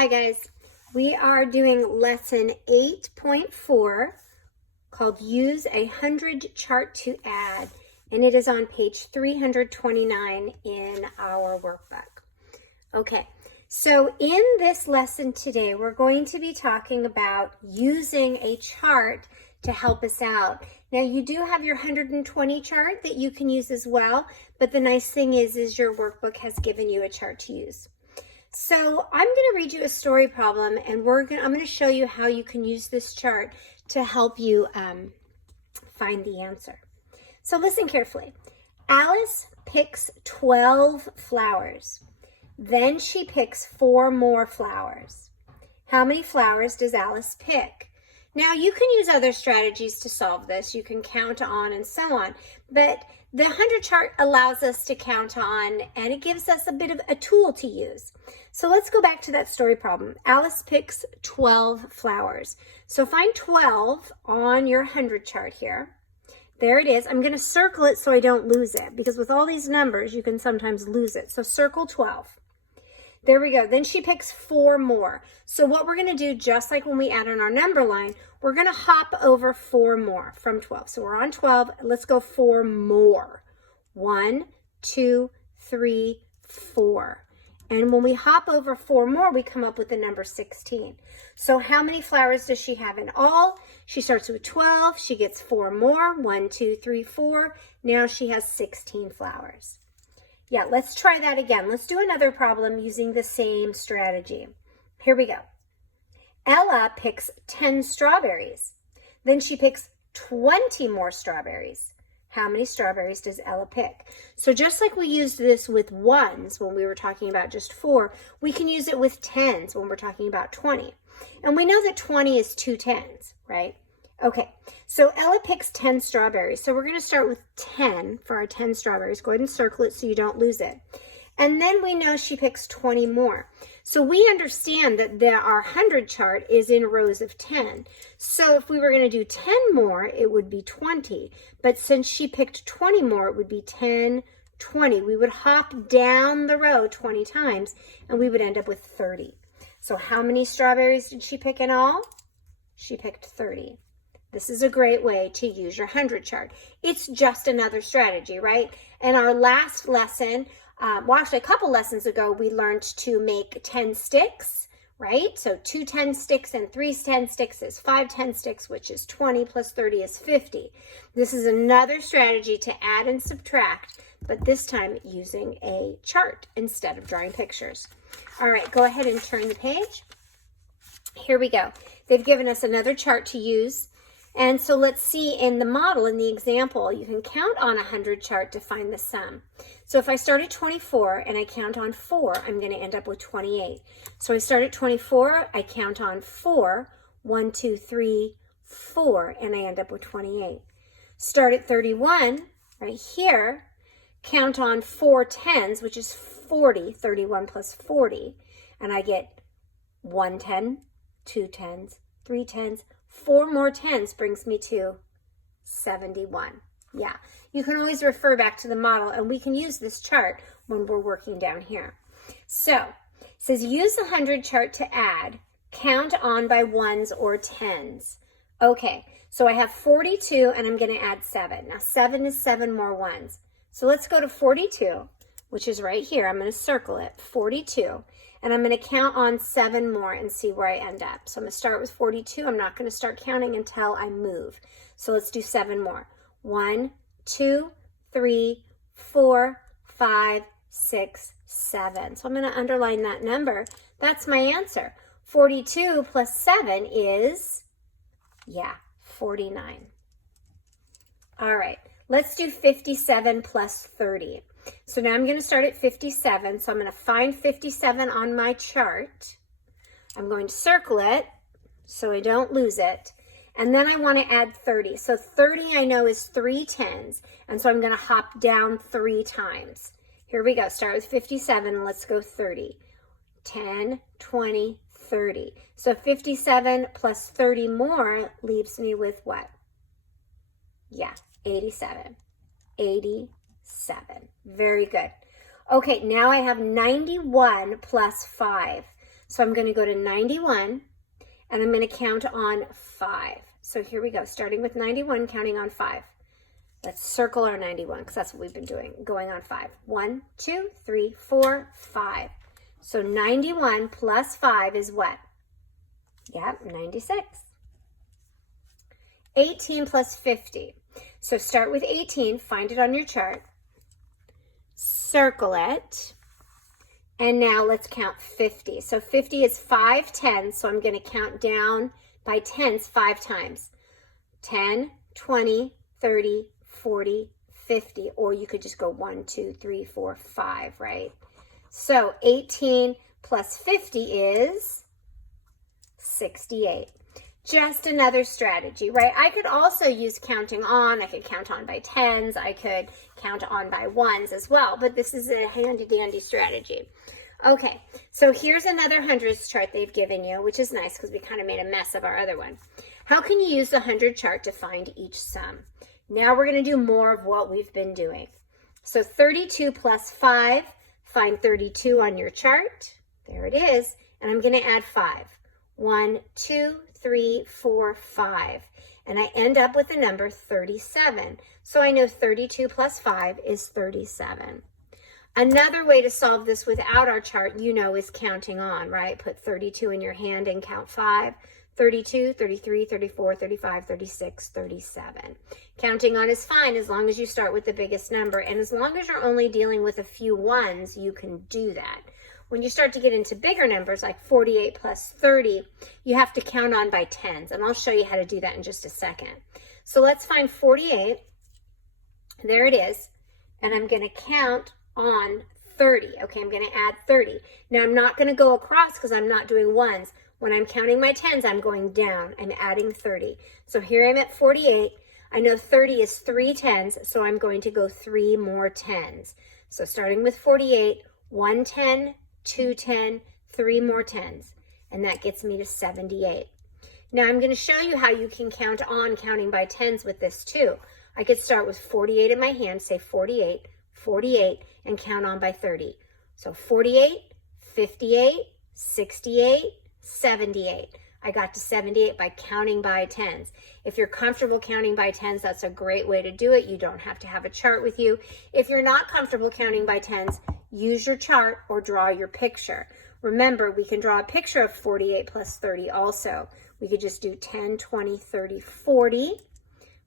Hi guys, we are doing lesson 8.4 called Use a 100 Chart to Add, and it is on page 329 in our workbook. Okay, so in this lesson today, we're going to be talking about using a chart to help us out. Now you do have your 120 chart that you can use as well, but the nice thing is your workbook has given you a chart to use. So I'm going to read you a story problem, and I'm going to show you how you can use this chart to help you find the answer. So listen carefully. Alice picks 12 flowers. Then she picks 4 more flowers. How many flowers does Alice pick? Now you can use other strategies to solve this. You can count on and so on, but the 100 chart allows us to count on, and it gives us a bit of a tool to use. So let's go back to that story problem. Alice picks 12 flowers. So find 12 on your 100 chart here. There it is. I'm going to circle it so I don't lose it, because with all these numbers, you can sometimes lose it. So circle 12. There we go. Then she picks 4 more. So what we're going to do, just like when we add on our number line, we're going to hop over 4 more from 12. So we're on 12. Let's go 4 more. 1, 2, 3, 4. And when we hop over 4 more, we come up with the number 16. So how many flowers does she have in all? She starts with 12. She gets 4 more. 1, 2, 3, 4. Now she has 16 flowers. Yeah, let's try that again. Let's do another problem using the same strategy. Here we go. Ella picks 10 strawberries. Then she picks 20 more strawberries. How many strawberries does Ella pick? So just like we used this with ones when we were talking about just 4, we can use it with 10s when we're talking about 20. And we know that 20 is 2 10s, right? Okay, so Ella picks 10 strawberries. So we're going to start with 10 for our 10 strawberries. Go ahead and circle it so you don't lose it. And then we know she picks 20 more. So we understand that our 100 chart is in rows of 10. So if we were going to do 10 more, it would be 20. But since she picked 20 more, it would be 10, 20. We would hop down the row 20 times, and we would end up with 30. So how many strawberries did she pick in all? She picked 30. This is a great way to use your 100 chart. It's just another strategy, right? In our last lesson, well, actually a couple lessons ago, we learned to make 10 sticks, right? So 2 10 sticks and 3 10 sticks is 5 10 sticks, which is 20 plus 30 is 50. This is another strategy to add and subtract, but this time using a chart instead of drawing pictures. All right, go ahead and turn the page. Here we go. They've given us another chart to use. And so let's see in the model, in the example, you can count on a 100 chart to find the sum. So if I start at 24 and I count on 4, I'm going to end up with 28. So I start at 24, I count on 4, 1, 2, 3, 4, and I end up with 28. Start at 31, right here, count on 4 10s, which is 40, 31 plus 40, and I get 1 10, 2 10s, 3 10s, 4 more 10s brings me to 71. Yeah, you can always refer back to the model, and we can use this chart when we're working down here. So it says use the 100 chart to add, count on by 1s or 10s. Okay, so I have 42 and I'm going to add 7. Now 7 is 7 more 1s. So let's go to 42, which is right here. I'm going to circle it, 42. And I'm going to count on 7 more and see where I end up. So I'm going to start with 42. I'm not going to start counting until I move. So let's do 7 more. 1, 2, 3, 4, 5, 6, 7. So I'm going to underline that number. That's my answer. 42 plus 7 is, 49. All right, let's do 57 plus 30. So now I'm going to start at 57. So I'm going to find 57 on my chart. I'm going to circle it so I don't lose it. And then I want to add 30. So 30 I know is 3 10s. And so I'm going to hop down 3 times. Here we go. Start with 57. Let's go 30. 10, 20, 30. So 57 plus 30 more leaves me with what? 87. 87. Very good. Okay, now I have 91 plus 5. So I'm going to go to 91, and I'm going to count on 5. So here we go, starting with 91, counting on 5. Let's circle our 91 because that's what we've been doing, going on 5. 1, 2, 3, 4, 5. So 91 plus 5 is what? Yep, 96. 18 plus 50. So start with 18, find it on your chart, circle it, and now let's count 50. So 50 is 5 tens, so I'm going to count down by tens 5 times. 10, 20, 30, 40, 50, or you could just go 1, 2, 3, 4, 5, right? So 18 plus 50 is 68. Just another strategy, right? I could also use counting on. I could count on by tens. I could count on by ones as well, but this is a handy dandy strategy. Okay, so here's another hundreds chart they've given you, which is nice because we kind of made a mess of our other one. How can you use the 100 chart to find each sum? Now we're going to do more of what we've been doing. So 32 plus 5, find 32 on your chart. There it is. And I'm going to add 5. 1, 2, 3, 4, 5. And I end up with the number 37. So I know 32 plus 5 is 37. Another way to solve this without our chart, you know, is counting on, right? Put 32 in your hand and count 5. 32, 33, 34, 35, 36, 37. Counting on is fine as long as you start with the biggest number. And as long as you're only dealing with a few ones, you can do that. When you start to get into bigger numbers, like 48 plus 30, you have to count on by tens. And I'll show you how to do that in just a second. So let's find 48. There it is. And I'm going to count on 30. Okay, I'm going to add 30. Now I'm not going to go across because I'm not doing ones. When I'm counting my tens, I'm going down. I'm adding 30. So here I'm at 48. I know 30 is 3 tens, so I'm going to go 3 more tens. So starting with 48, 1 10, 2 10, 3 more tens. And that gets me to 78. Now I'm going to show you how you can count on counting by tens with this too. I could start with 48 in my hand, say 48, 48, and count on by 30. So 48, 58, 68, 78. I got to 78 by counting by tens. If you're comfortable counting by tens, that's a great way to do it. You don't have to have a chart with you. If you're not comfortable counting by tens, use your chart or draw your picture. Remember, we can draw a picture of 48 plus 30 also. We could just do 10, 20, 30, 40,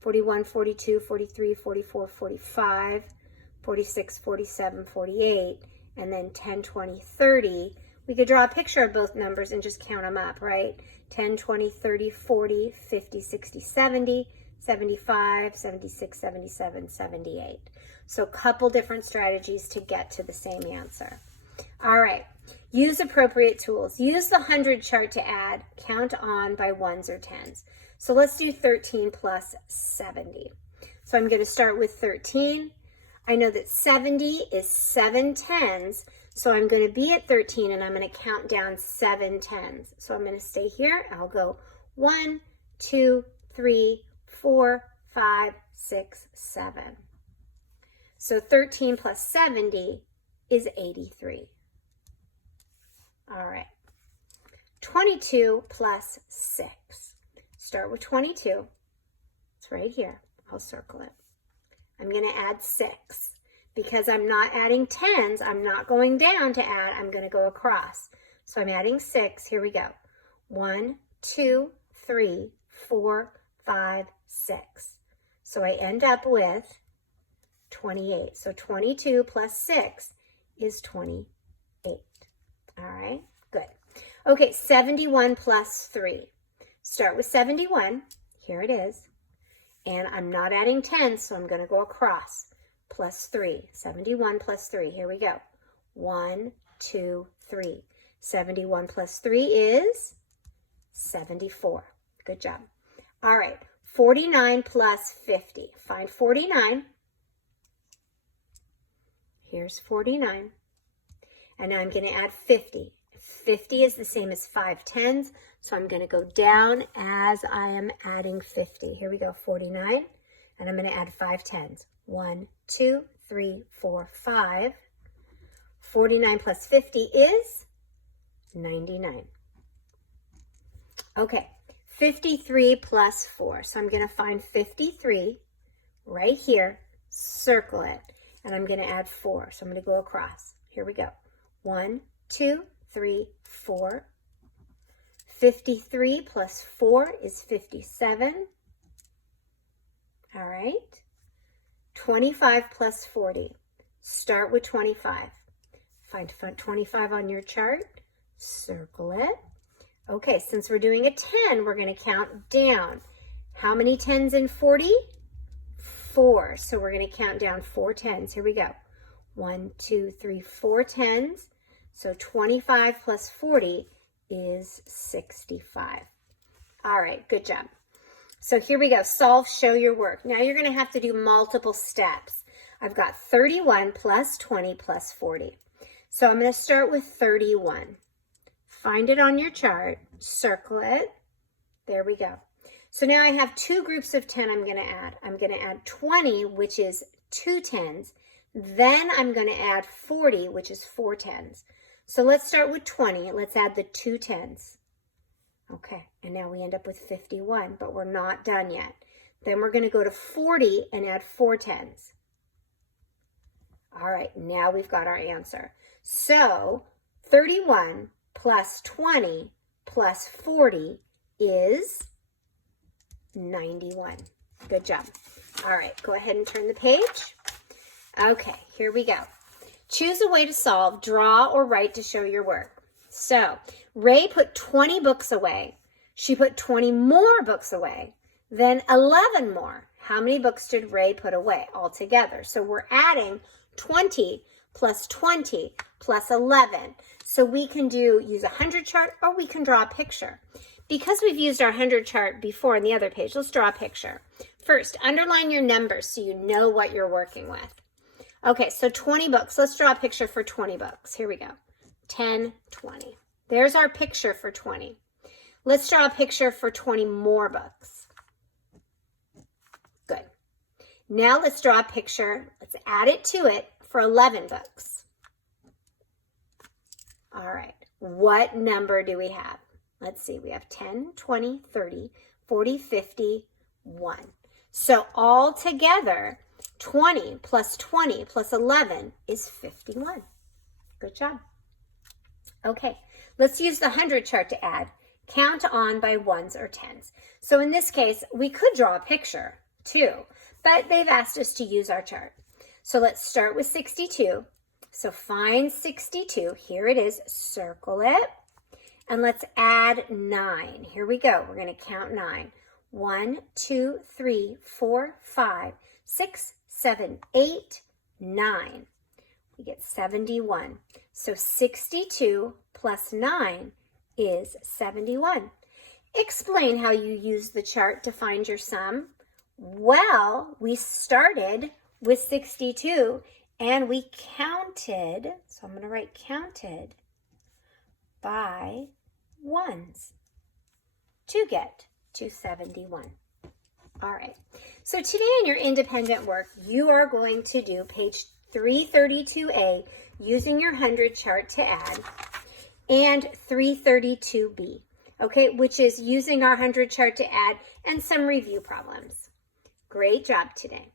41, 42, 43, 44, 45, 46, 47, 48, and then 10, 20, 30. We could draw a picture of both numbers and just count them up, right? 10, 20, 30, 40, 50, 60, 70, 75, 76, 77, 78. So a couple different strategies to get to the same answer. All right, use appropriate tools. Use the 100 chart to add, count on by ones or tens. So let's do 13 plus 70. So I'm going to start with 13. I know that 70 is 7 tens, so I'm going to be at 13 and I'm going to count down 7 tens. So I'm going to stay here. I'll go 1, 2, 3, 4, 5, 6, 7. So 13 plus 70 is 83. All right. 22 plus 6. Start with 22. It's right here. I'll circle it. I'm going to add 6. Because I'm not adding tens, I'm not going down to add, I'm going to go across. So I'm adding 6. Here we go. 1, 2, 3, 4, 5, 6. So I end up with 28. So 22 plus 6 is 28. All right, good. Okay, 71 plus 3. Start with 71. Here it is. And I'm not adding 10, so I'm going to go across. Plus 3. 71 plus 3. Here we go. 1, 2, 3. 71 plus 3 is 74. Good job. All right. 49 plus 50. Find 49. Here's 49. And now I'm going to add 50. 50 is the same as 5 tens, so I'm going to go down as I am adding 50. Here we go. 49. And I'm going to add 5 tens. 1, 2, 3, 4, 5. 49 plus 50 is 99. Okay, 53 plus 4. So I'm going to find 53 right here, circle it, and I'm going to add 4. So I'm going to go across. Here we go. 1, 2, 3, 4. 53 plus 4 is 57. All right. 25 plus 40. Start with 25. Find 25 on your chart. Circle it. Okay, since we're doing a 10, we're going to count down. How many 10s in 40? 4. So we're going to count down 4 10s. Here we go. 1, 2, 3, 4 10s. So 25 plus 40 is 65. All right, good job. So here we go. Solve, show your work. Now you're going to have to do multiple steps. I've got 31 plus 20 plus 40. So I'm going to start with 31. Find it on your chart, circle it. There we go. So now I have 2 groups of 10 I'm going to add. I'm going to add 20, which is 2 10s. Then I'm going to add 40, which is 4 10s. So let's start with 20. Let's add the 2 10s. Okay, and now we end up with 51, but we're not done yet. Then we're going to go to 40 and add 4 10s. All right, now we've got our answer. So 31 plus 20 plus 40 is 91. Good job. All right, go ahead and turn the page. Okay, here we go. Choose a way to solve, draw, or write to show your work. So Ray put 20 books away. She put 20 more books away, then 11 more. How many books did Ray put away altogether? So we're adding 20 plus 20 plus 11. So we can use a 100 chart, or we can draw a picture. Because we've used our 100 chart before on the other page, let's draw a picture. First, underline your numbers so you know what you're working with. Okay, so 20 books. Let's draw a picture for 20 books. Here we go. 10, 20. There's our picture for 20. Let's draw a picture for 20 more books. Good. Now let's draw a picture. Let's add it to it for 11 books. All right. What number do we have? Let's see. We have 10, 20, 30, 40, 50, 1. So all together, 20 plus 20 plus 11 is 51. Good job. Okay, let's use the 100 chart to add. Count on by 1s or 10s. So in this case, we could draw a picture too, but they've asked us to use our chart. So let's start with 62. So find 62. Here it is. Circle it. And let's add 9. Here we go. We're going to count 9. 1, 2, 3, 4, 5, 6, 7, 8, 9. We get 71. So 62 plus 9 is 71. Explain how you use the chart to find your sum. Well, we started with 62 and we counted, so I'm going to write counted by 1s to get to 71. All right, so today in your independent work, you are going to do page 332A using your 100 chart to add, and 332B, okay, which is using our 100 chart to add and some review problems. Great job today.